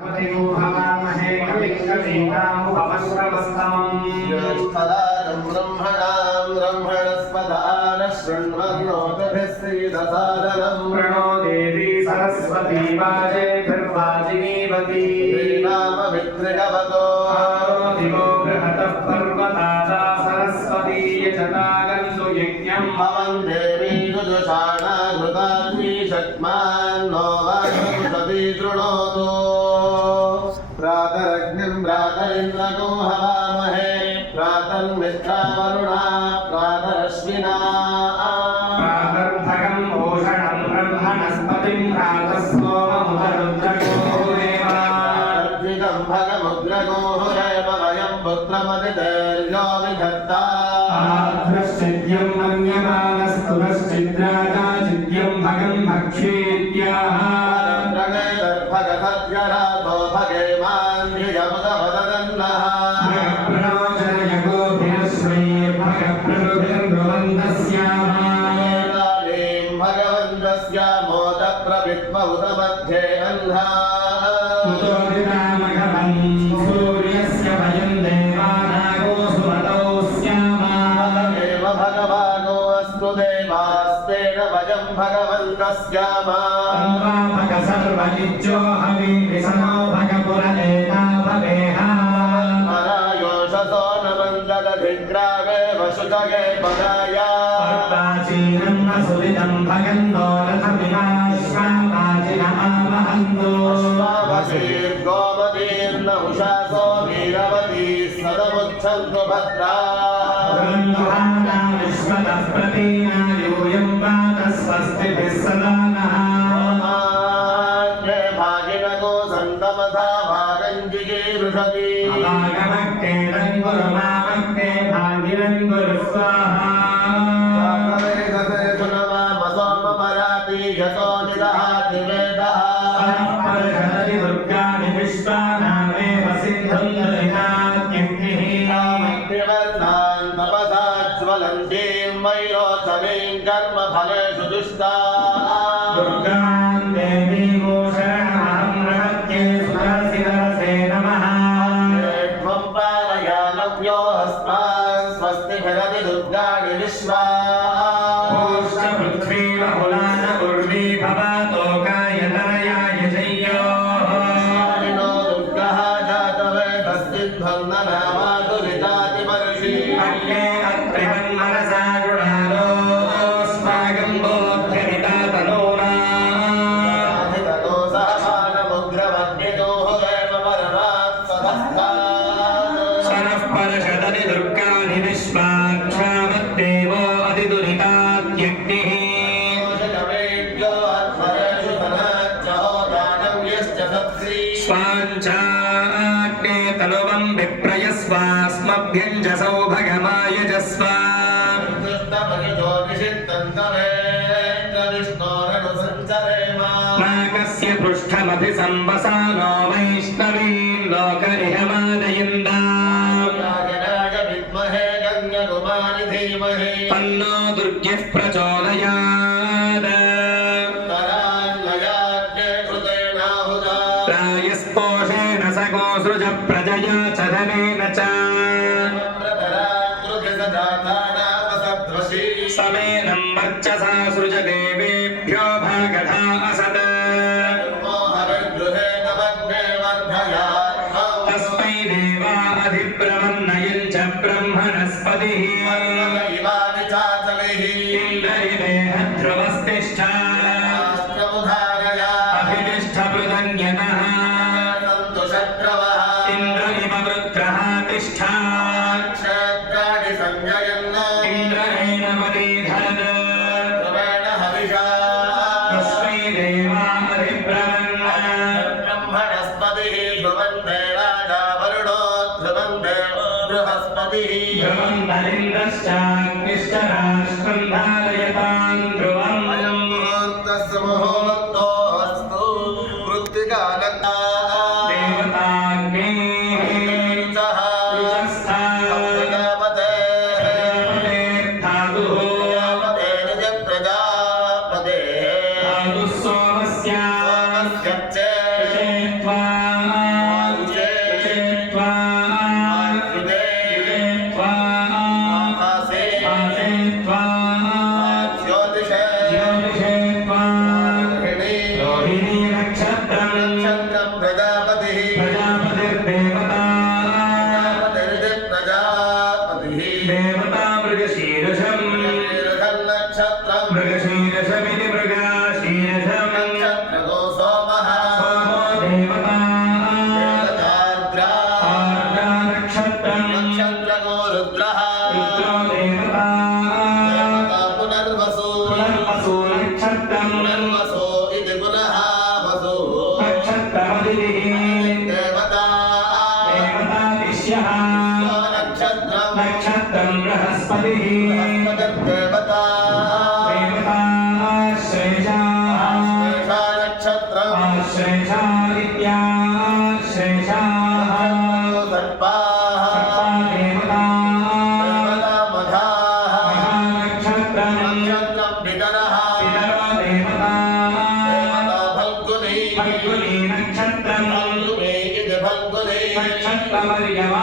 हवामहे कविं कवितामुपमश्रवस्तमम् ब्रह्मणाम् ब्रह्मणस्पदानः शृण्वन्नोतभिः श्रीदसादनम् प्रणो देवी सरस्वती वाजे भिर्वाजिनीवती नाम विद्रगवतो पुनश्चिद्रादाज विच्यो हवि विसनो भगपुर एता भवेह परायोषसो न मन्ददभिग्रावे वसुतगे पदाया प्राचीनं न सुविदं भगन्नो रथमिनाश्वाचिनमामहन्तो श्वावसीर् गोमतीर्न उषासो वीरवती सदमुच्छन्तु भद्रा विश्वतः प्रतीना यूयं पातस्वस्तिभिः सदा ऋषति अलागमक्ते रङ्गुरुमामक्ते भागिरङ्गुरुस्वाहा पृथ्वी बहुला न उर्वी भवा భద్గుని నక్షత్రం భద్గుని నక్షత్రమర్యమా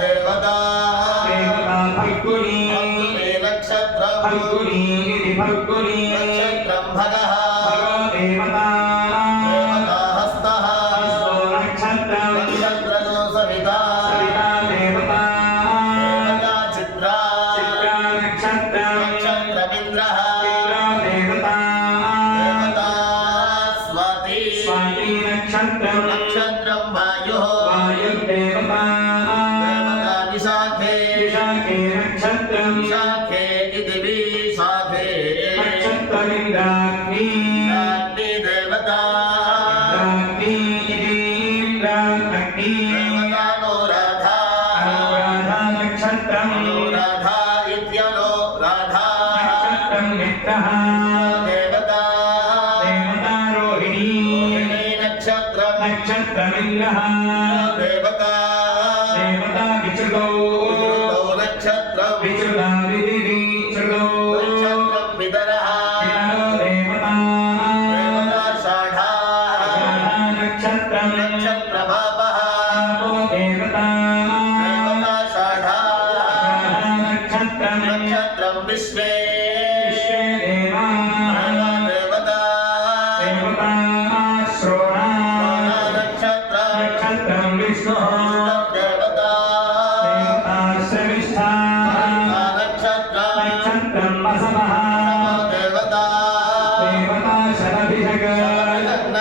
దేవతా దేవతా భద్గుని నక్షత్ర భద్గుని భద్గుని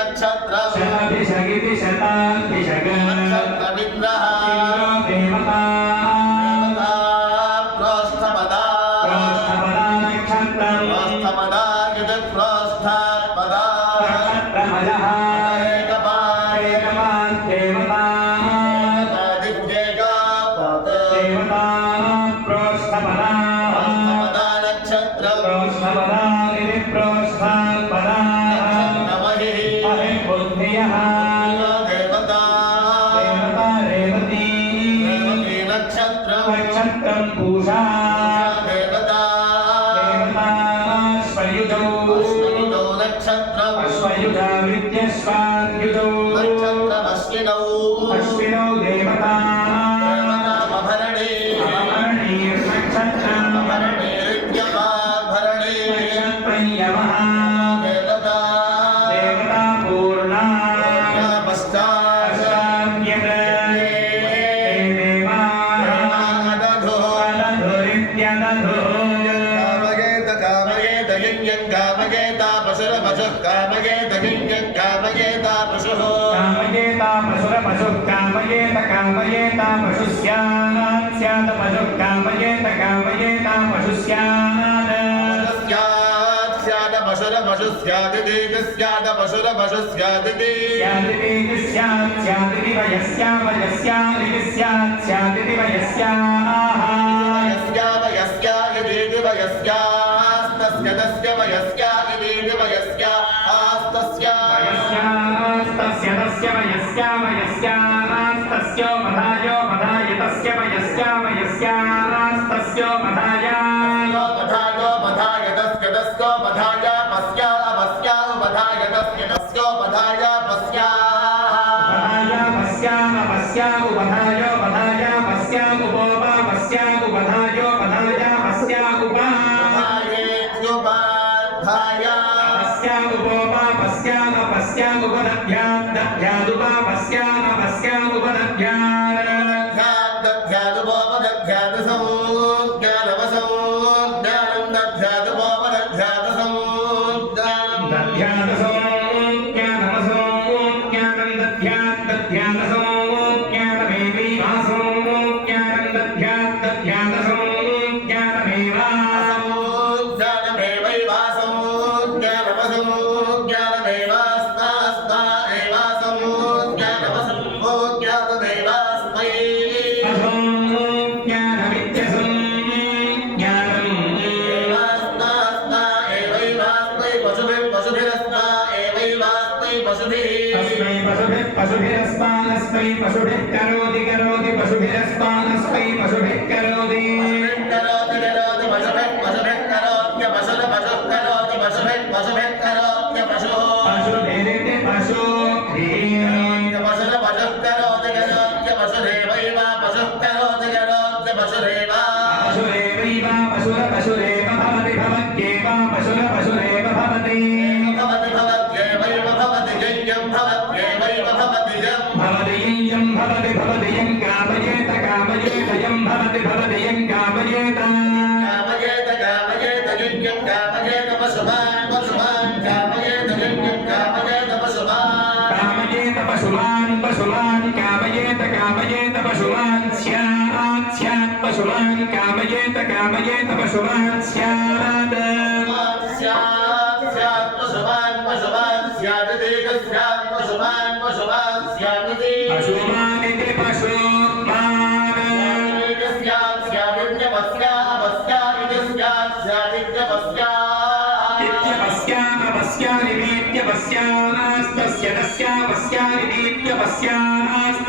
नक्षत्र शगति शगति शताब्दि शग மரணி यस्यादिति वयस्याः यस्या वयस्या यदेति वयस्यास्तस्य तस्य वयस्या यदेति वयस्या आस्तस्य वयस्यास्तस्य तस्य वयस्या वयस्या বাধা দে বাধা పశ్యామాస్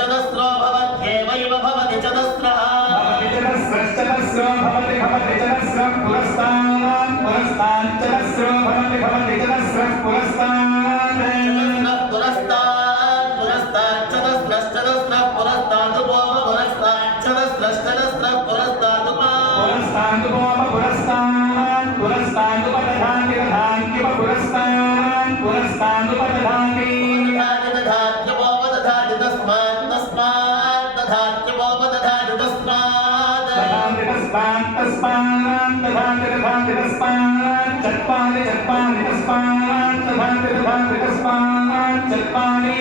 చదస్రో భవత్యేవైవ భవతి చదస్రః భవతి చదస్రః చదస్రో భవతి భవతి చదస్రః పురస్తాన్ పురస్తాన్ చదస్రో భవతి భవతి చదస్రః పురస్తాన్ चत्पाणि चत्पाणि तस्मात् तभान्ति तभान्ति तस्मात् चत्पाणि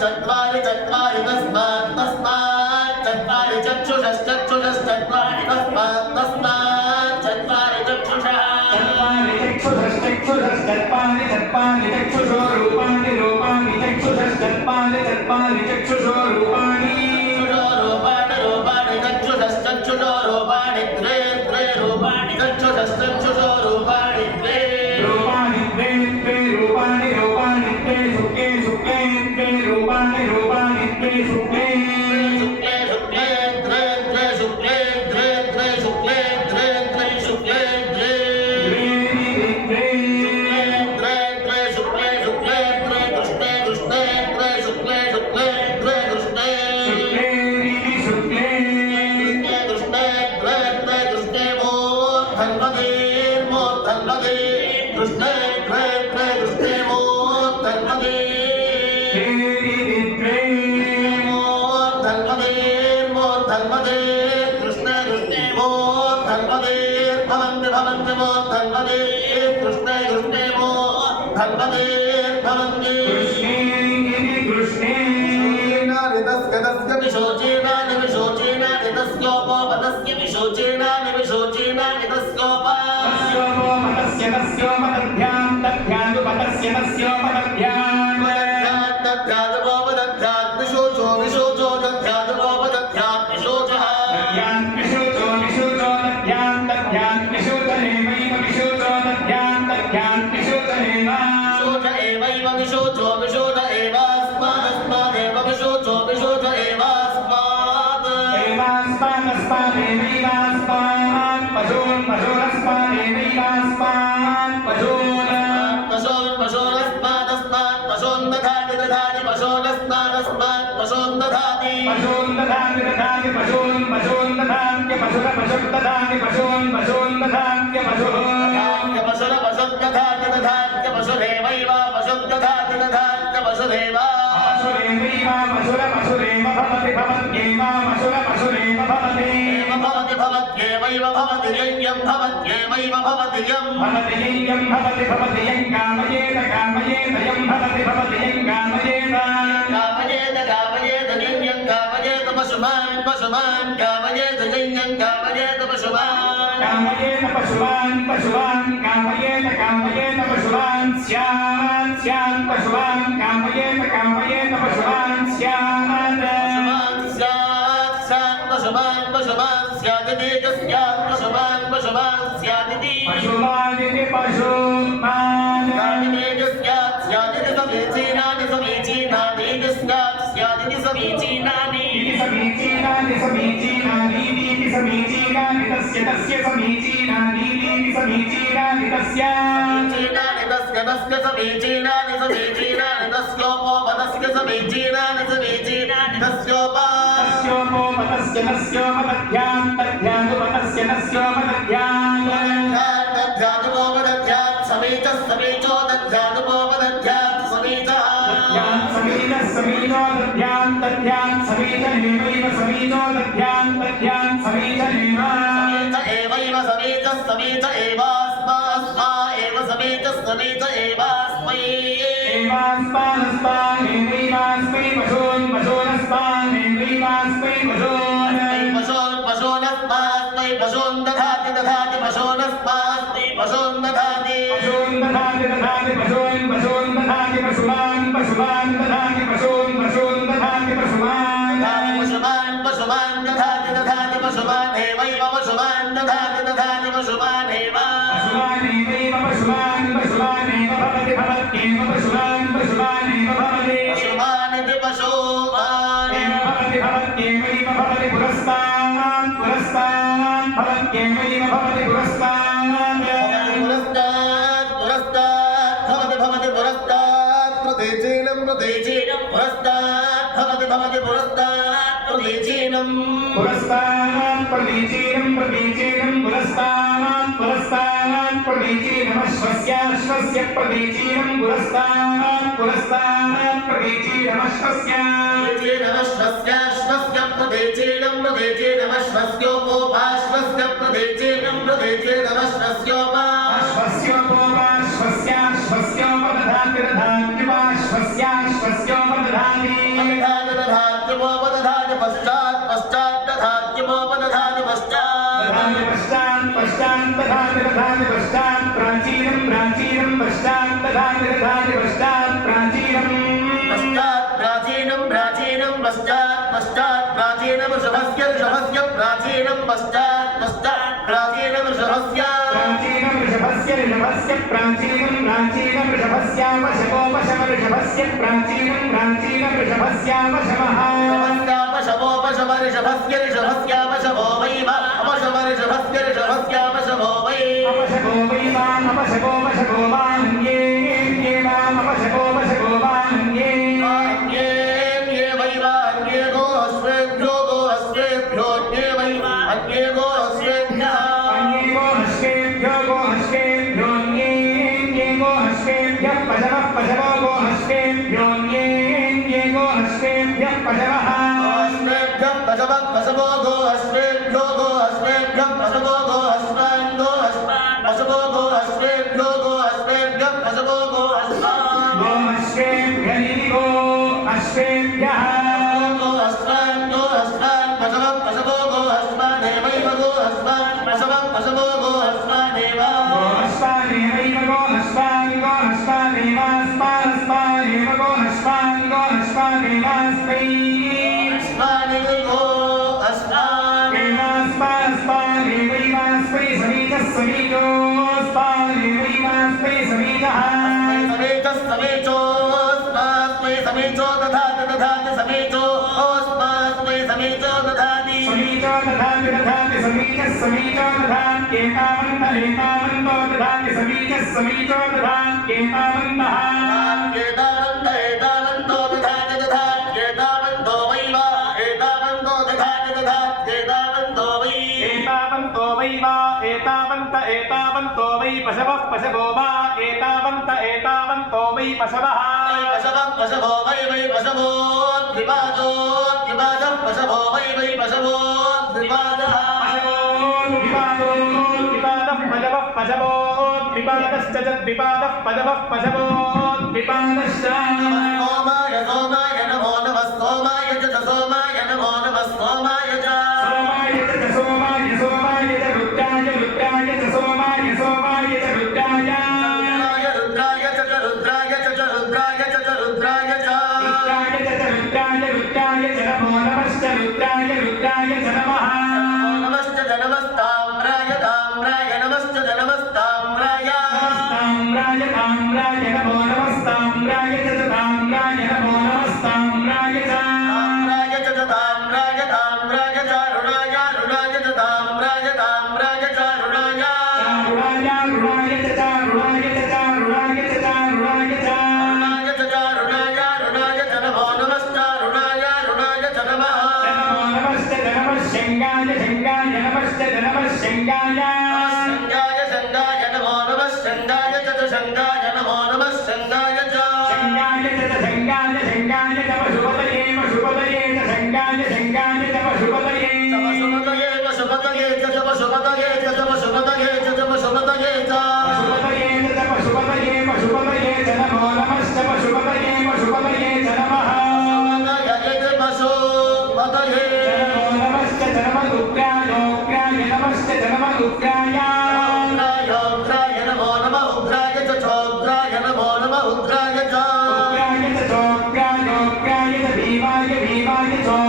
चत्वारि चत्वारि तस्मात् तस्मात् चत्वारि चक्षुषश्चक्षुषश्चत्वारि तस्मात् तस्मात् चत्वारि चक्षुषः मोद्धन्मदे कृष्णे कृष्णे मोद्धन्मदे भवन्ति भवन्ति मोद्धन्मदे कृष्णे कृष्णे मोद्धन्मदे भवन्ति పశూన్ దధామి దధామి పశూన్ పశూన్ దధామ్య పశుర పశుర్దధామి పశూన్ పశూన్ దధామ్య పశుః పశుర పశుర్దధాతి దధాత్య పశురేవైవ పశుర్దధాతి దధాత్య పశురేవ పశురేవైవ పశుర పశురేవ భవతి. భవత్యేవ పశుర పశురేవ భవతి భవతి భవత్యేవైవ భవతి యజ్ఞం భవత్యేవైవ భవతి యం భవతి యజ్ఞం భవతి కామయేత కామయేత భవతి భవతి యం पशुमान् पशुमान् कामयेत यज्ञं कामयेत पशुमान् कामयेत पशुवान् पशुवान् कामयेत कामयेत पशुवान् स्यान् स्यान् पशुवान् कामयेत कामयेत पशुवान् स्यान् पशुमान् स्यात् स्यात् पशुमान् पशुमान् स्यादिति स्यात् पशुमान् पशुमान् स्यादिति पशुमानिति पशुमान् సమీచీనాని సమీచీనాని సమీచీనాని తస్య తస్య సమీచీనాని సమీచీనాని తస్య సమీచీనాని తస్య తస్య సమీచీనాని సమీచీనాని తస్యోపో పదస్య సమీచీనాని సమీచీనాని తస్యోపా తస్యోపో పదస్య తస్యోప పద్యాం పద్యాం పదస్య సమీచ సమీచో తద్ధ్యాదుపో समीतः समीतो दध्यान् तध्यान् समीतमेवैव समीतो दध्यान् तध्यान् समीतमेव समीत एवैव समीचः समीच एवास्मास्मा एव समीचः समीच एवास्मै पुरस्तान् प्रतीचीनं प्रतीचीनं पुरस्तान् पुरस्तान् प्रतीचीनमश्वस्याश्वस्य प्रतीचीनं पुरस्तान् पुरस्तान् प्रतीचीनमश्वस्य प्रतीचीनमश्वस्याश्वस्य प्रतीचीनं प्रतीचीनमश्वस्योपोपाश्वस्य प्रतीचीनं दधाति दधाति पश्चात् प्राचीनं प्राचीनं पश्चात् दधाति दधाति पश्चात् प्राचीनम् पश्चात् प्राचीनं प्राचीनं पश्चात् पश्चात् प्राचीनं ऋषभस्य ऋषभस्य प्राचीनं पश्चात् पश्चात् प्राचीनं ऋषभस्य प्राचीनं ऋषभस्य ऋषभस्य प्राचीनं प्राचीनं ऋषभस्यावशकोपशम ऋषभस्य प्राचीनं प्राचीनं ऋषभस्यावशमः ऋषभस्यापशवोपशव ऋषभस्य ऋषभस्यापशवो वै se Shabbat केतावन्त एतावन्तो दधाति समीचः समीचो दधात् केतावन्तः केतावन्त एतावन्तो दधाति दधात् केतावन्तो वै वा एतावन्तो दधाति दधात् केतावन्तो वै एतावन्तो वै वा एतावन्त एतावन्तो वै पशवः पशवो वा एतावन्त एतावन्तो वै पशवः पशवः पशवो वै वै पशवो द्विपादो द्विपादः पशवो वै वै पशवो द्विपादः पशवोद्विपादश्च तद्विपादः पदवः पशवोद्विपादश्च सोमाय सोमाय नमो नमः सोमाय च सोमाय नमो नमः सोमाय च सोमाय च सोमाय सोमाय च रुद्राय रुद्राय च सोमाय सोमाय च रुद्राय रुद्राय च च रुद्राय च च रुद्राय च च रुद्राय च रुद्राय च च रुद्राय रुद्राय च नमो नमश्च रुद्राय रुद्राय च नमः नमस्ताम्राय ताम्राय नमस्तद नमस्ताम्राय नमस्ताम्राय ताम्राय नमो नमस्ताम्राय च ताम्राय नमो नमस्ताम्राय च ताम्राय च ताम्राय ताम्राय चारुणाय रुणाय च ताम्राय ताम्राय चारुणाय चारुणाय रुणाय च चारुणाय च Everybody gets on.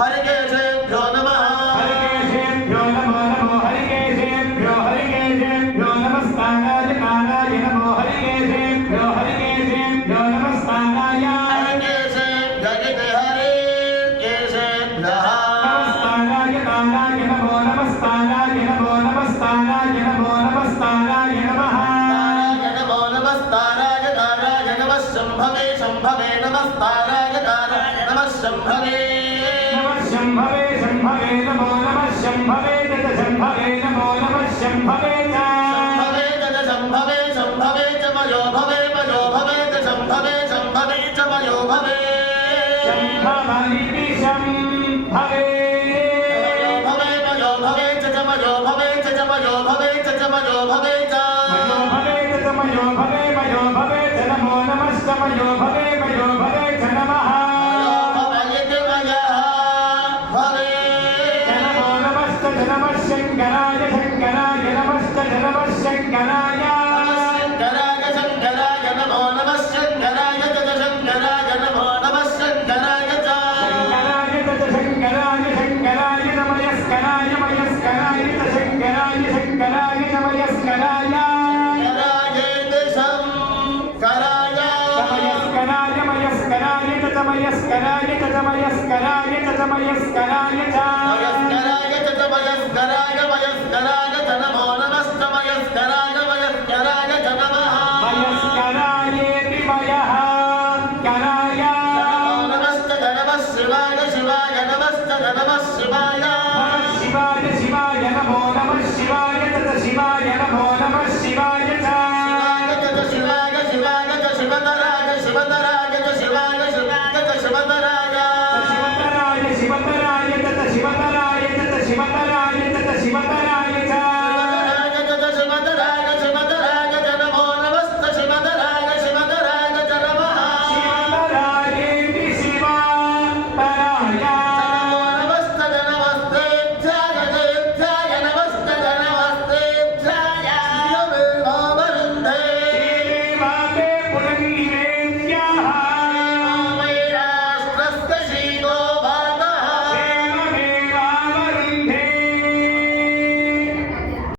हर के ভাবে চেঁচামেচো ভাবে mayas